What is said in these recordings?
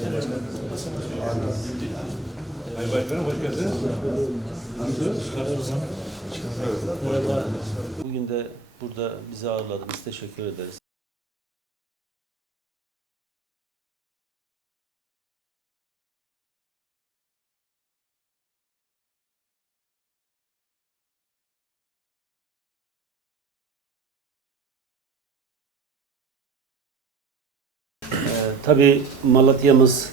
Sayın Başkanım, hoş geldiniz. Merhaba. Bugün de burada bizi ağırladınız. Teşekkür ederiz. Tabii Malatya'mız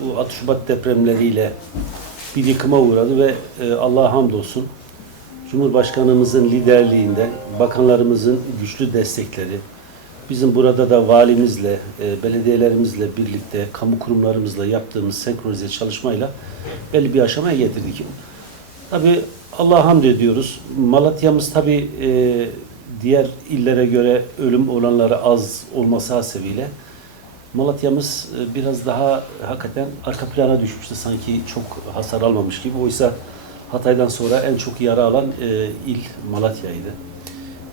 bu 6 Şubat depremleriyle bir yıkıma uğradı ve Allah'a hamdolsun Cumhurbaşkanımızın liderliğinde, bakanlarımızın güçlü destekleri, bizim burada da valimizle, belediyelerimizle birlikte, kamu kurumlarımızla yaptığımız senkronize çalışmayla belli bir aşamaya getirdik. Tabii Allah'a hamd ediyoruz. Malatya'mız tabii diğer illere göre ölüm oranları az olması hasebiyle Malatya'mız biraz daha hakikaten arka plana düşmüştü. Sanki çok hasar almamış gibi. Oysa Hatay'dan sonra en çok yara alan il Malatya'ydı.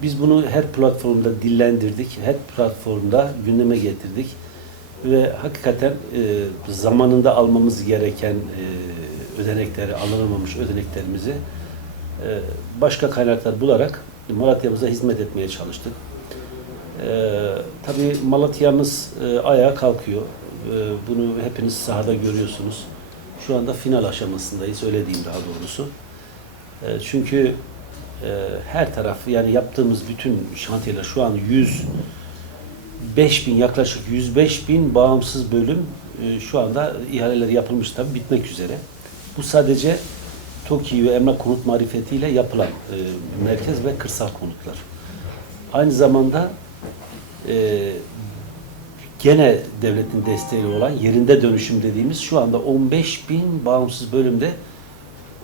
Biz bunu her platformda dillendirdik. Her platformda gündeme getirdik. Ve hakikaten zamanında almamız gereken ödenekleri, alınamamış ödeneklerimizi başka kaynaklar bularak Malatya'mıza hizmet etmeye çalıştık. Tabii Malatya'mız ayağa kalkıyor. Bunu hepiniz sahada görüyorsunuz. Şu anda final aşamasındayız, öyle diyeyim daha doğrusu. Çünkü her taraf, yani yaptığımız bütün şantiyeler şu an 105.000, yaklaşık 105.000 bağımsız bölüm şu anda ihaleler yapılmış, tabii bitmek üzere. Bu sadece TOKİ ve emlak konut marifetiyle yapılan merkez ve kırsal konutlar. Aynı zamanda gene devletin desteği olan yerinde dönüşüm dediğimiz şu anda 15.000 bağımsız bölümde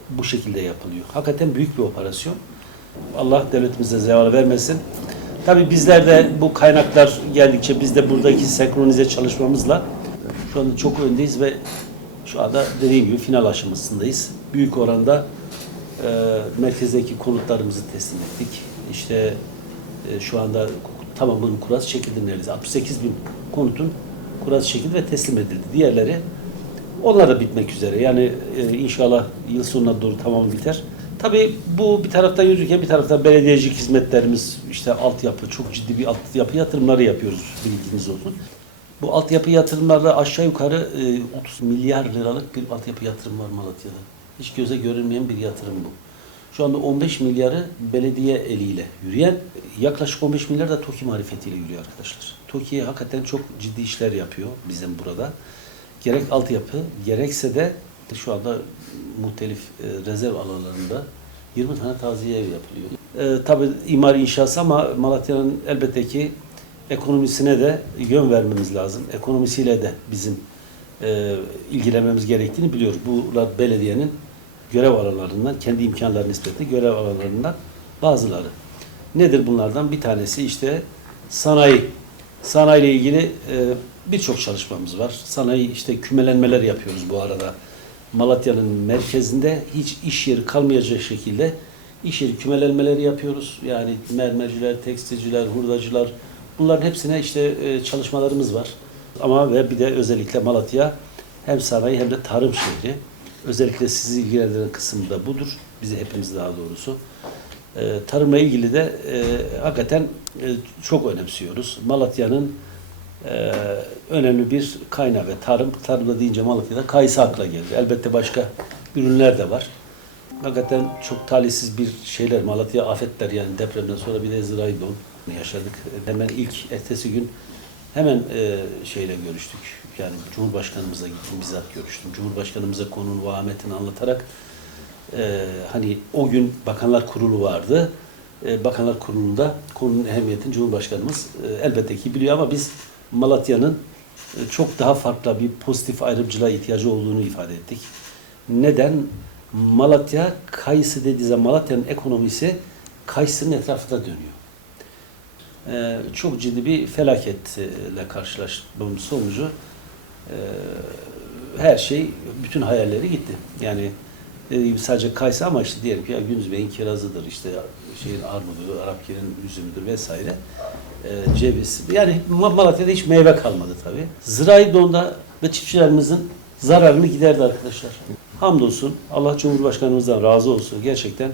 bu şekilde yapılıyor. Hakikaten büyük bir operasyon. Allah devletimize zeval vermesin. Tabii bizler de bu kaynaklar geldikçe biz de buradaki senkronize çalışmamızla şu anda çok öndeyiz ve şu anda dediğim gibi final aşamasındayız. Büyük oranda merkezdeki konutlarımızı teslim ettik. İşte şu anda tamamının kurası çekildi neredeyse. 68.000 konutun kurası çekildi ve teslim edildi. Diğerleri onlar da bitmek üzere. Yani inşallah yıl sonuna doğru tamamı biter. Tabii bu bir taraftan yürürken bir taraftan belediyecilik hizmetlerimiz, işte altyapı, çok ciddi bir altyapı yatırımları yapıyoruz, bilginiz olsun. Bu altyapı yatırımlarda aşağı yukarı 30 milyar liralık bir altyapı yatırım var Malatya'da. Hiç göze görünmeyen bir yatırım bu. Şu anda 15 milyarı belediye eliyle yürüyen, yaklaşık 15 milyar da TOKİ marifetiyle yürüyor arkadaşlar. TOKİ hakikaten çok ciddi işler yapıyor bizim burada. Gerek altyapı, gerekse de şu anda muhtelif rezerv alanlarında 20 tane taziye ev yapılıyor. Tabii imar inşası ama Malatya'nın elbette ki ekonomisine de yön vermemiz lazım. Ekonomisiyle de bizim ilgilenmemiz gerektiğini biliyoruz. Bunlar belediyenin görev alanlarından, kendi imkanları nispetinde görev alanlarından bazıları. Nedir bunlardan? Bir tanesi işte sanayi. Sanayi ile ilgili birçok çalışmamız var. Sanayi, işte kümelenmeler yapıyoruz bu arada. Malatya'nın merkezinde hiç iş yeri kalmayacak şekilde iş yeri kümelenmeleri yapıyoruz. Yani mermerciler, tekstilciler, hurdacılar, bunların hepsine işte çalışmalarımız var. Ama ve bir de özellikle Malatya hem sanayi hem de tarım şehri. Özellikle sizi ilgilendiren kısım da budur. Bizi hepimiz daha doğrusu. Tarımla ilgili de hakikaten çok önemsiyoruz. Malatya'nın önemli bir kaynağı ve tarımda deyince Malatya'da kayısı akla gelir. Elbette başka ürünler de var. Hakikaten çok talihsiz bir şeyler. Malatya afetler, yani depremden sonra bir de zirai don yaşadık. Hemen ilk ertesi gün hemen şeyle görüştük. Yani Cumhurbaşkanımıza gittim, bizzat görüştüm. Cumhurbaşkanımıza konunun vahametini anlatarak hani o gün Bakanlar Kurulu vardı. Bakanlar Kurulu'nda konunun ehemmiyetini Cumhurbaşkanımız elbette ki biliyor ama biz Malatya'nın çok daha farklı bir pozitif ayrımcılığa ihtiyacı olduğunu ifade ettik. Neden? Malatya, kayısı dediği zaman Malatya'nın ekonomisi kayısının etrafında dönüyor. Çok ciddi bir felaketle karşılaşmamız sonucu her şey, bütün hayalleri gitti. Yani dediğim gibi sadece kayısı ama işte diyelim ki ya Gündüz Bey'in kirazıdır, işte şeyin armudu, Arapgir'in üzümüdür vesaire. ceviz. Yani Malatya'da hiç meyve kalmadı tabii. Zirai donda ve çiftçilerimizin zararını giderdi arkadaşlar. Hamdolsun Allah Cumhurbaşkanımızdan razı olsun. Gerçekten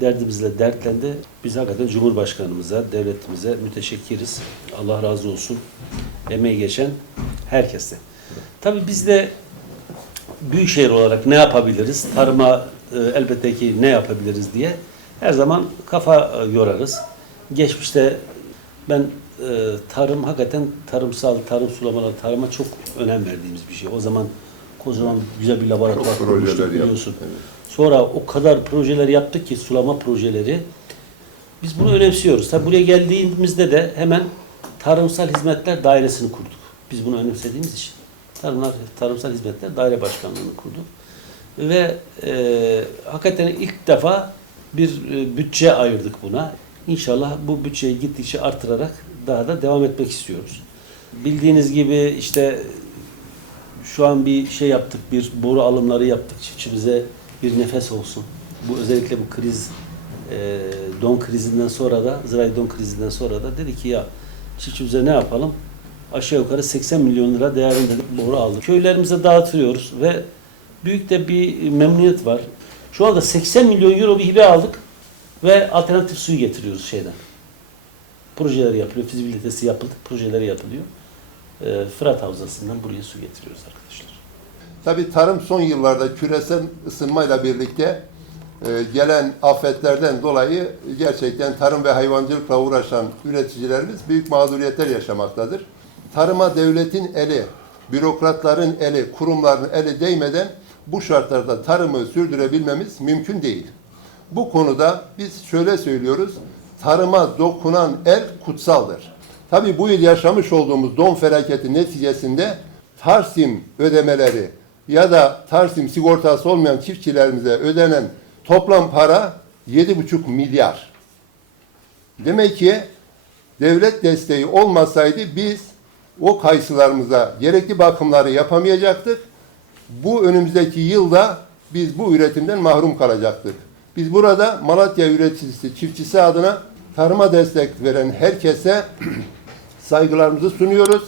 derdimizle dertlendi. Biz hakikaten Cumhurbaşkanımıza, devletimize müteşekkiriz. Allah razı olsun. Emeği geçen herkese. Tabii biz de büyükşehir olarak ne yapabiliriz? Tarıma elbette ki ne yapabiliriz diye her zaman kafa yorarız. Geçmişte ben tarım hakikaten tarımsal, tarım sulamalı tarıma çok önem verdiğimiz bir şey. O zaman kocaman güzel bir laboratuvar kurmuştuk biliyorsun. Evet. Sonra o kadar projeler yaptık ki sulama projeleri. Biz bunu önemsiyoruz. Tabi buraya geldiğimizde de hemen tarımsal hizmetler dairesini kurduk. Biz bunu önemsediğimiz için. Tarımsal hizmetler daire başkanlığını kurduk. Ve hakikaten ilk defa bir bütçe ayırdık buna. İnşallah bu bütçeyi gittikçe artırarak daha da devam etmek istiyoruz. Bildiğiniz gibi işte şu an bir şey yaptık, bir boru alımları yaptık. Çiftçimize bir nefes olsun. Bu özellikle bu kriz, don krizinden sonra da, zirai don krizinden sonra da dedi ki ya çiftçimize ne yapalım? Aşağı yukarı 80 milyon lira değerinde boru aldık. Köylerimize dağıtıyoruz ve büyük de bir memnuniyet var. Şu anda 80 milyon euro bir hibe aldık ve alternatif suyu getiriyoruz şeyden. Projeleri yapılıyor, fizibilitesi yapıldı, projeleri yapılıyor. Fırat Havzası'ndan buraya su getiriyoruz arkadaşlar. Tabii tarım son yıllarda küresel ısınmayla birlikte gelen afetlerden dolayı gerçekten tarım ve hayvancılıkla uğraşan üreticilerimiz büyük mağduriyetler yaşamaktadır. Tarıma devletin eli, bürokratların eli, kurumların eli değmeden bu şartlarda tarımı sürdürebilmemiz mümkün değil. Bu konuda biz şöyle söylüyoruz, tarıma dokunan el kutsaldır. Tabii bu yıl yaşamış olduğumuz don felaketi neticesinde Tarsim ödemeleri ya da Tarsim sigortası olmayan çiftçilerimize ödenen toplam para 7,5 milyar. Demek ki devlet desteği olmasaydı biz o kayısılarımıza gerekli bakımları yapamayacaktık. Bu önümüzdeki yılda biz bu üretimden mahrum kalacaktık. Biz burada Malatya üreticisi, çiftçisi adına tarıma destek veren herkese saygılarımızı sunuyoruz.